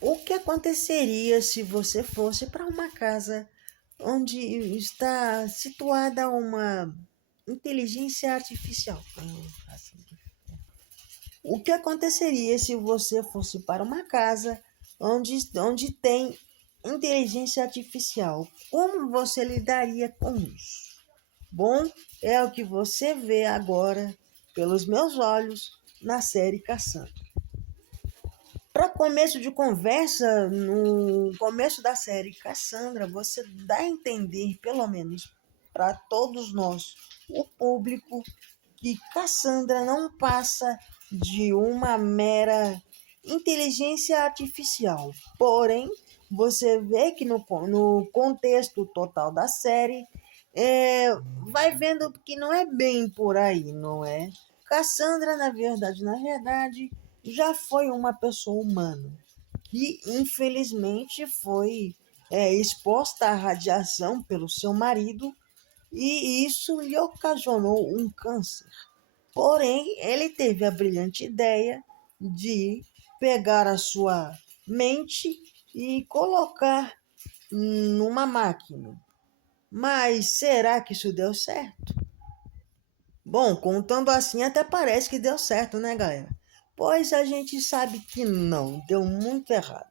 O que aconteceria se você fosse para uma casa onde está situada uma inteligência artificial? O que aconteceria se você fosse para uma casa onde tem inteligência artificial? Como você lidaria com isso? Bom, é o que você vê agora, pelos meus olhos, na série Cassandra. Para começo de conversa, no começo da série Cassandra, você dá a entender, pelo menos para todos nós, o público, que Cassandra não passa de uma mera inteligência artificial. Porém, você vê que no contexto total da série, vai vendo que não é bem por aí, não é? Cassandra, na verdade, já foi uma pessoa humana que infelizmente foi exposta à radiação pelo seu marido e isso lhe ocasionou um câncer. Porém, ele teve a brilhante ideia de pegar a sua mente e colocar numa máquina. Mas será que isso deu certo? Bom, contando assim até parece que deu certo, né, galera? Pois a gente sabe que não, deu muito errado.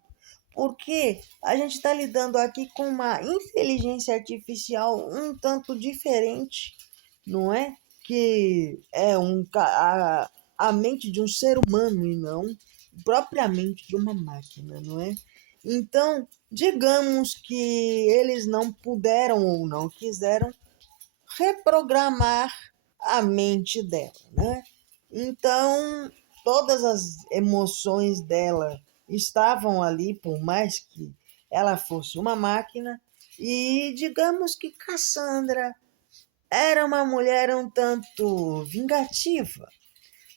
Porque a gente está lidando aqui com uma inteligência artificial um tanto diferente, não é? Que é a mente de um ser humano e não propriamente de uma máquina, não é? Então, digamos que eles não puderam ou não quiseram reprogramar a mente dela, né? Então, todas as emoções dela estavam ali, por mais que ela fosse uma máquina, e digamos que Cassandra era uma mulher um tanto vingativa.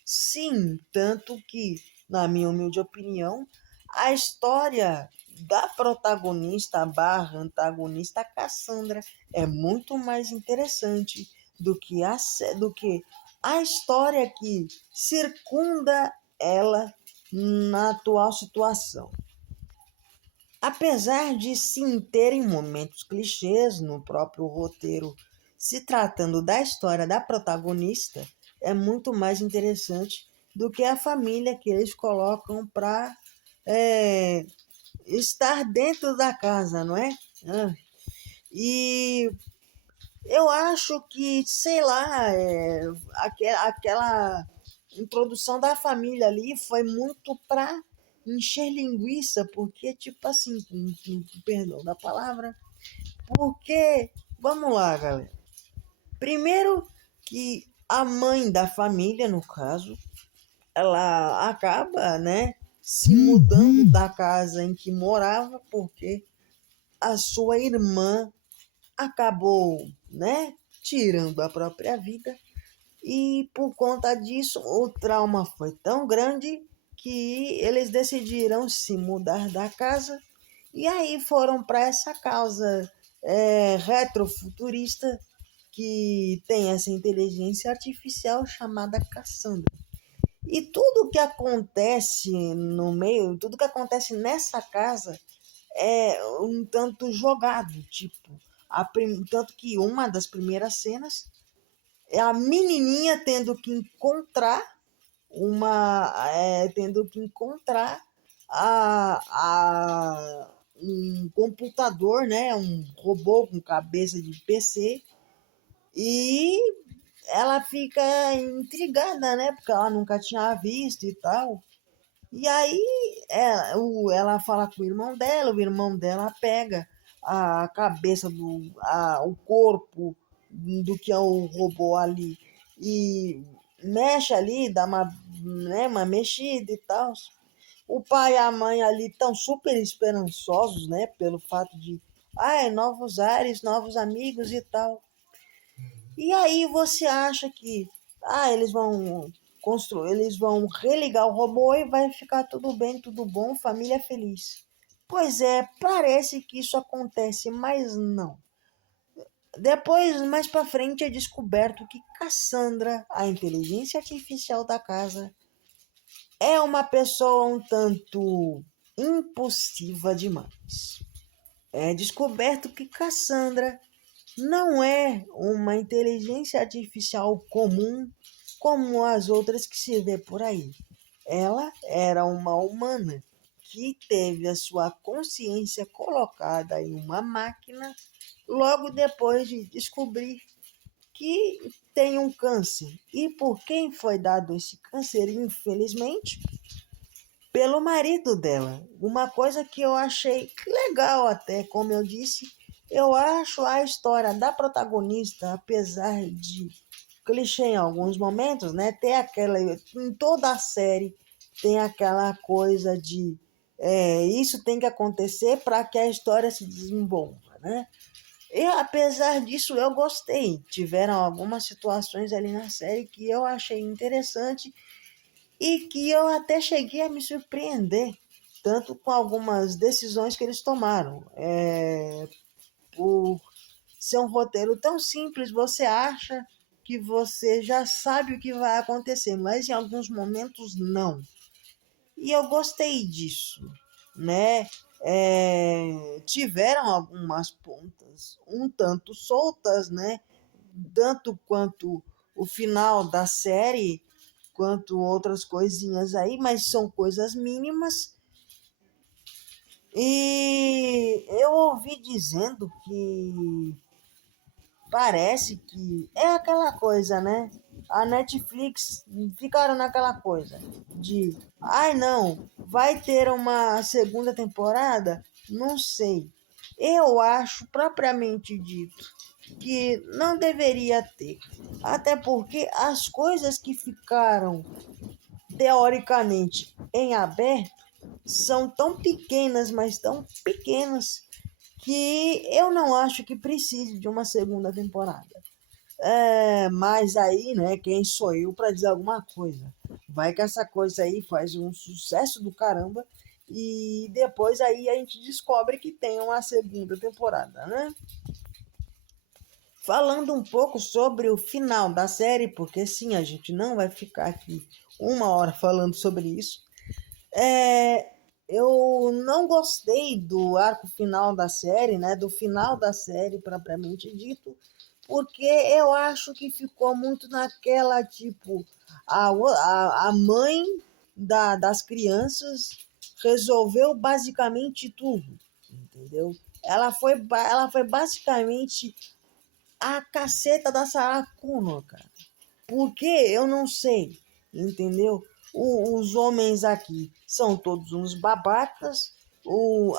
Sim, tanto que, na minha humilde opinião, a história da protagonista barra antagonista Cassandra é muito mais interessante do que a história que circunda ela na atual situação. Apesar de sim terem momentos clichês no próprio roteiro, se tratando da história da protagonista, é muito mais interessante do que a família que eles colocam para é, estar dentro da casa, não é? E eu acho que, sei lá, aquela introdução da família ali foi muito para encher linguiça, porque, tipo assim, com perdão da palavra, porque, vamos lá, galera. Primeiro que a mãe da família, no caso, ela acaba, né, se mudando da casa em que morava, porque a sua irmã acabou, né, tirando a própria vida. E por conta disso, o trauma foi tão grande que eles decidiram se mudar da casa e aí foram para essa causa retrofuturista que tem essa inteligência artificial chamada Cassandra. E tudo que acontece no meio, tudo que acontece nessa casa é um tanto jogado, tipo, tanto que uma das primeiras cenas é a menininha tendo que encontrar um computador, né, um robô com cabeça de PC e ela fica intrigada, né, porque ela nunca tinha visto e tal. E aí ela fala com o irmão dela pega a cabeça o corpo do que é o robô ali e mexe ali, dá uma mexida e tal. O pai e a mãe ali estão super esperançosos, né, pelo fato de, novos ares, novos amigos e tal. E aí você acha que eles vão religar o robô e vai ficar tudo bem, tudo bom, família feliz. Pois é, parece que isso acontece, mas não. Depois, mais pra frente, é descoberto que Cassandra, a inteligência artificial da casa, é uma pessoa um tanto impulsiva demais. É descoberto que Cassandra não é uma inteligência artificial comum como as outras que se vê por aí. Ela era uma humana que teve a sua consciência colocada em uma máquina logo depois de descobrir que tem um câncer. E por quem foi dado esse câncer, infelizmente? Pelo marido dela. Uma coisa que eu achei legal até, como eu disse, eu acho a história da protagonista, apesar de clichê em alguns momentos, né? Tem aquela, em toda a série tem aquela coisa de isso tem que acontecer para que a história se desenvolva, né? E apesar disso, eu gostei. Tiveram algumas situações ali na série que eu achei interessante e que eu até cheguei a me surpreender, tanto com algumas decisões que eles tomaram. Por ser um roteiro tão simples, você acha que você já sabe o que vai acontecer, mas em alguns momentos não. E eu gostei disso, né? Tiveram algumas pontas um tanto soltas, né? Tanto quanto o final da série, quanto outras coisinhas aí, mas são coisas mínimas. E eu ouvi dizendo que parece que é aquela coisa, né? A Netflix ficaram naquela coisa de, ai não, vai ter uma segunda temporada? Não sei. Eu acho propriamente dito que não deveria ter. Até porque as coisas que ficaram teoricamente em aberto são tão pequenas, mas tão pequenas que eu não acho que precise de uma segunda temporada. Mas aí, né, quem sou eu para dizer alguma coisa? Vai que essa coisa aí faz um sucesso do caramba e depois aí a gente descobre que tem uma segunda temporada, né? Falando um pouco sobre o final da série, porque sim, a gente não vai ficar aqui 1 hora falando sobre isso. Eu não gostei do arco final da série, né? Do final da série propriamente dito, porque eu acho que ficou muito naquela tipo a mãe das crianças resolveu basicamente tudo, entendeu? Ela foi basicamente a caceta da Sarah Connor, cara. Porque eu não sei, entendeu? Os homens aqui são todos uns babacas,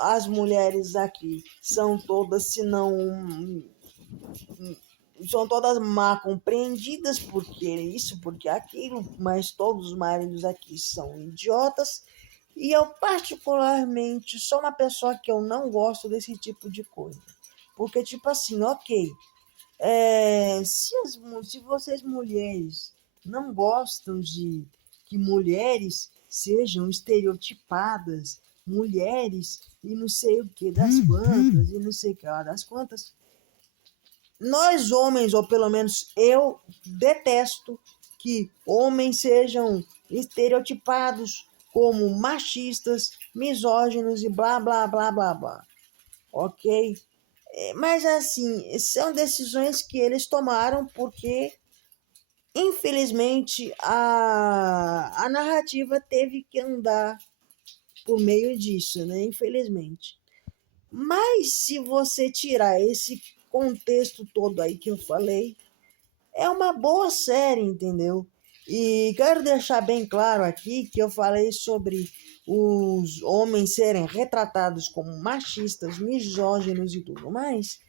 as mulheres aqui são todas, se não são todas mal compreendidas, porque isso, porque aquilo, mas todos os maridos aqui são idiotas. E eu, particularmente, sou uma pessoa que eu não gosto desse tipo de coisa. Porque, tipo assim, ok, se vocês mulheres não gostam de que mulheres sejam estereotipadas, mulheres e não sei o que das quantas, e não sei o que lá das quantas, nós homens, ou pelo menos eu, detesto que homens sejam estereotipados como machistas, misóginos e blá blá blá blá blá. Ok? Mas assim, são decisões que eles tomaram porque, infelizmente, a narrativa teve que andar por meio disso, né? Infelizmente. Mas se você tirar esse contexto todo aí que eu falei, é uma boa série, entendeu? E quero deixar bem claro aqui que eu falei sobre os homens serem retratados como machistas, misóginos e tudo mais,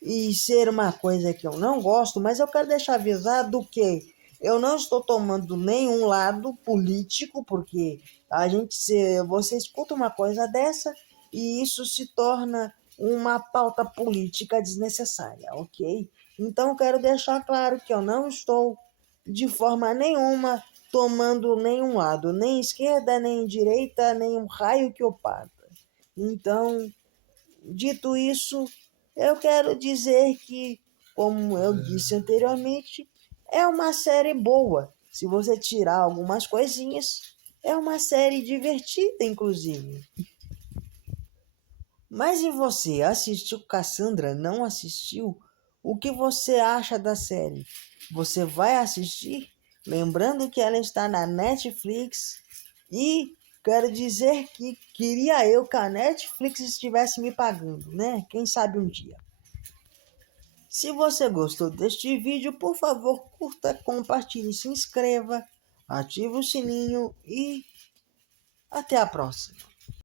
e ser uma coisa que eu não gosto, mas eu quero deixar avisado que eu não estou tomando nenhum lado político, porque você escuta uma coisa dessa e isso se torna uma pauta política desnecessária, ok? Então eu quero deixar claro que eu não estou de forma nenhuma tomando nenhum lado, nem esquerda, nem direita, nem um raio que o parta. Então, dito isso, eu quero dizer que, como eu disse anteriormente, é uma série boa. Se você tirar algumas coisinhas, é uma série divertida, inclusive. Mas e você, assistiu Cassandra? Não assistiu? O que você acha da série? Você vai assistir? Lembrando que ela está na Netflix e quero dizer que queria eu que a Netflix estivesse me pagando, né? Quem sabe um dia. Se você gostou deste vídeo, por favor, curta, compartilhe, se inscreva, ative o sininho e até a próxima.